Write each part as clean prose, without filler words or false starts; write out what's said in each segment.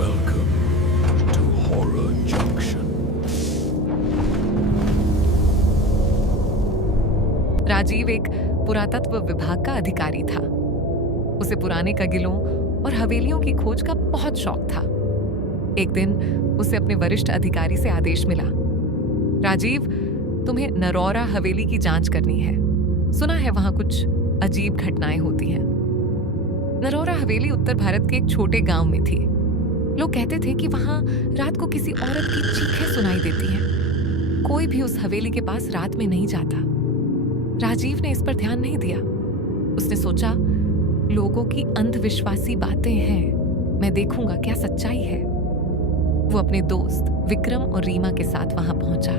Welcome to Horror Junction. Rajiv एक पुरातत्व विभाग का अधिकारी था। उसे पुराने कगिलों और हवेलियों की खोज का बहुत शौक था। एक दिन उसे अपने वरिष्ठ अधिकारी से आदेश मिला, राजीव, तुम्हें नरौरा हवेली की जांच करनी है। सुना है वहां कुछ अजीब घटनाएं होती हैं। नरौरा हवेली उत्तर भारत के एक छोटे गांव में थी। लोग कहते थे कि वहां रात को किसी औरत की चीखें सुनाई देती हैं। कोई भी उस हवेली के पास रात में नहीं जाता। राजीव ने इस पर ध्यान नहीं दिया। उसने सोचा, लोगों की अंधविश्वासी बातें हैं, मैं देखूंगा क्या सच्चाई है। वो अपने दोस्त विक्रम और रीमा के साथ वहां पहुंचा।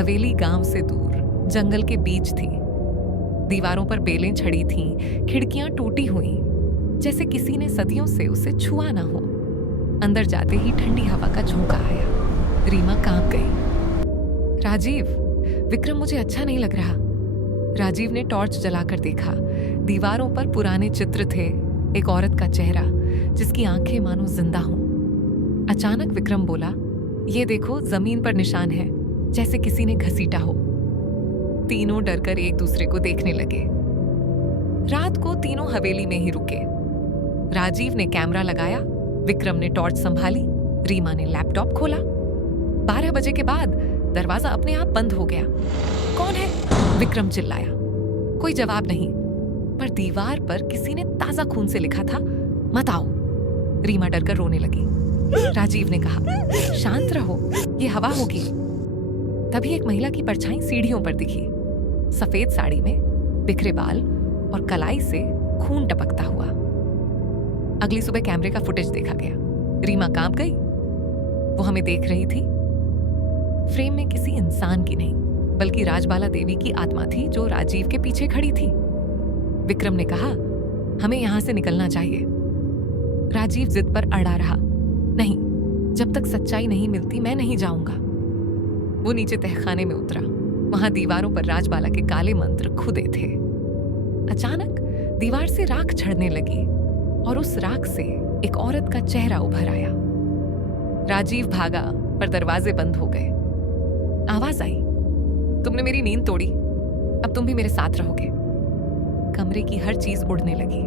हवेली गांव से दूर जंगल के बीच थी। दीवारों पर बेलें छड़ी थीं, खिड़कियां टूटी हुई, जैसे किसी ने सदियों से उसे छुआ ना हो। अंदर जाते ही ठंडी हवा का झोंका आया। रीमा कांप गई। राजीव, विक्रम, मुझे अच्छा नहीं लग रहा। राजीव ने टॉर्च जलाकर देखा। दीवारों पर पुराने चित्र थे, एक औरत का चेहरा जिसकी आंखें मानो जिंदा हों। अचानक विक्रम बोला, ये देखो, जमीन पर निशान है, जैसे किसी ने घसीटा हो। तीनों डरकर एक दूसरे को देखने लगे। रात को तीनों हवेली में ही रुके। राजीव ने कैमरा लगाया, विक्रम ने टॉर्च संभाली, रीमा ने लैपटॉप खोला। 12 बजे के बाद दरवाजा अपने आप बंद हो गया। कौन है? विक्रम चिल्लाया। कोई जवाब नहीं, पर दीवार पर किसी ने ताजा खून से लिखा था, मत आओ। रीमा डरकर रोने लगी। राजीव ने कहा, शांत रहो, ये हवा होगी। तभी एक महिला की परछाई सीढ़ियों पर दिखी। सफेद साड़ी में, बिखरे बाल और कलाई से खून टपकता हुआ। अगली सुबह कैमरे का फुटेज देखा गया। रीमा कांप गई। वो हमें देख रही थी। फ्रेम में किसी इंसान की नहीं, बल्कि राजबाला देवी की आत्मा थी जो राजीव के पीछे खड़ी थी। विक्रम ने कहा, हमें यहां से निकलना चाहिए। राजीव जिद पर अड़ा रहा, नहीं, जब तक सच्चाई नहीं मिलती मैं नहीं जाऊंगा। वो नीचे तहखाने में उतरा। वहां दीवारों पर राजबाला के काले मंत्र खुदे थे। अचानक दीवार से राख झड़ने लगी और उस राख से एक औरत का चेहरा उभर आया। राजीव भागा, पर दरवाजे बंद हो गए। आवाज आई, तुमने मेरी नींद तोड़ी, अब तुम भी मेरे साथ रहोगे। कमरे की हर चीज उड़ने लगी।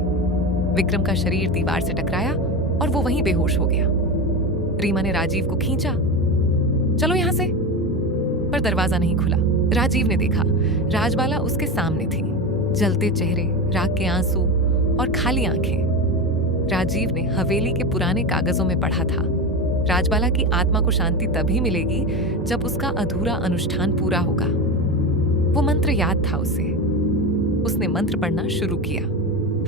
विक्रम का शरीर दीवार से टकराया और वो वहीं बेहोश हो गया। रीमा ने राजीव को खींचा, चलो यहां से, पर दरवाजा नहीं खुला। राजीव ने देखा, राजबाला उसके सामने थी, जलते चेहरे, राख के आंसू और खाली आंखें। राजीव ने हवेली के पुराने कागजों में पढ़ा था, राजबाला की आत्मा को शांति तभी मिलेगी जब उसका अधूरा अनुष्ठान पूरा होगा। वो मंत्र याद था उसे। उसने मंत्र पढ़ना शुरू किया।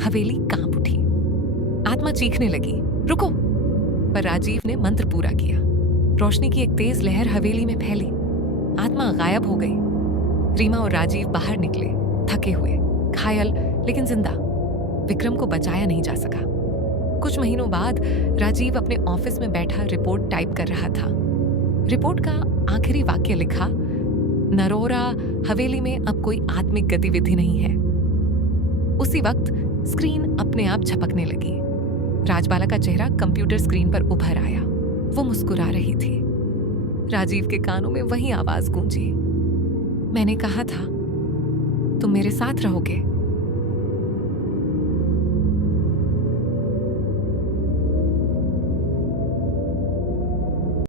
हवेली कांप उठी। आत्मा चीखने लगी, रुको, पर राजीव ने मंत्र पूरा किया। रोशनी की एक तेज लहर हवेली में फैली। आत्मा गायब हो गई। रीमा और राजीव बाहर निकले, थके हुए, घायल लेकिन जिंदा। विक्रम को बचाया नहीं जा सका। कुछ महीनों बाद राजीव अपने ऑफिस में बैठा रिपोर्ट टाइप कर रहा था। रिपोर्ट का आखिरी वाक्य लिखा, नरौरा हवेली में अब कोई आत्मिक गतिविधि नहीं है। उसी वक्त स्क्रीन अपने आप झपकने लगी। राजबाला का चेहरा कंप्यूटर स्क्रीन पर उभर आया। वो मुस्कुरा रही थी। राजीव के कानों में वही आवाज गूंजी, मैंने कहा था, तुम मेरे साथ रहोगे।